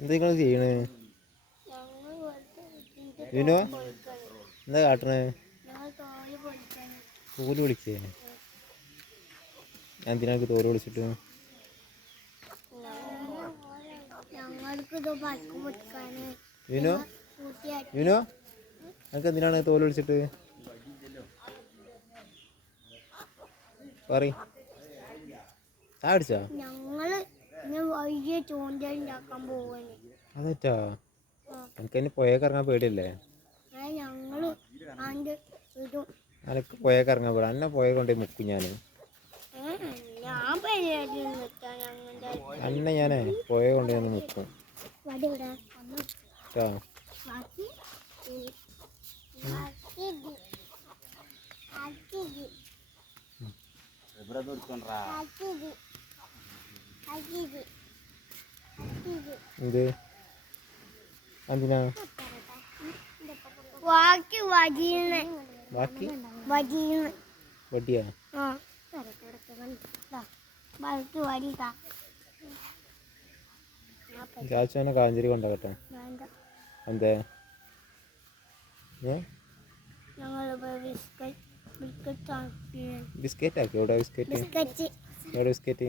എന്താ നിങ്ങൾ ചെയ്യണേ? വിനോ എന്താ കാട്ടണേ? തോല് വിളിക്കേ? എന്തിനാ തോല് വിളിച്ചിട്ട്? വിനോ വിനോ എനിക്ക് എന്തിനാണ് തോല് വിളിച്ചിട്ട്? പറ. ചാടിച്ചാ അതെറ്റാ എനിക്കതിന് പുഴയൊക്കെ ഇറങ്ങാൻ പേടിയല്ലേ? അനക്ക് പുഴയൊക്കെ ഇറങ്ങാൻ പേടി. എന്നെ പുഴ കൊണ്ടേ മുക്കും ഞാൻ. അന്നെ ഞാനേ പുഴ കൊണ്ടേ ഒന്ന് മുക്കും കേട്ടോ. എന്ത് എന്തിനാ ബാക്കി വടിയാ? ചാച്ചനെ കാഞ്ചേരി കൊണ്ടാകട്ടെ. എന്തേ? ബിസ്ക്കറ്റ് ആക്കി? എവിടെ ബിസ്ക്കറ്റ്? എവിടെ ബിസ്ക്കറ്റ്?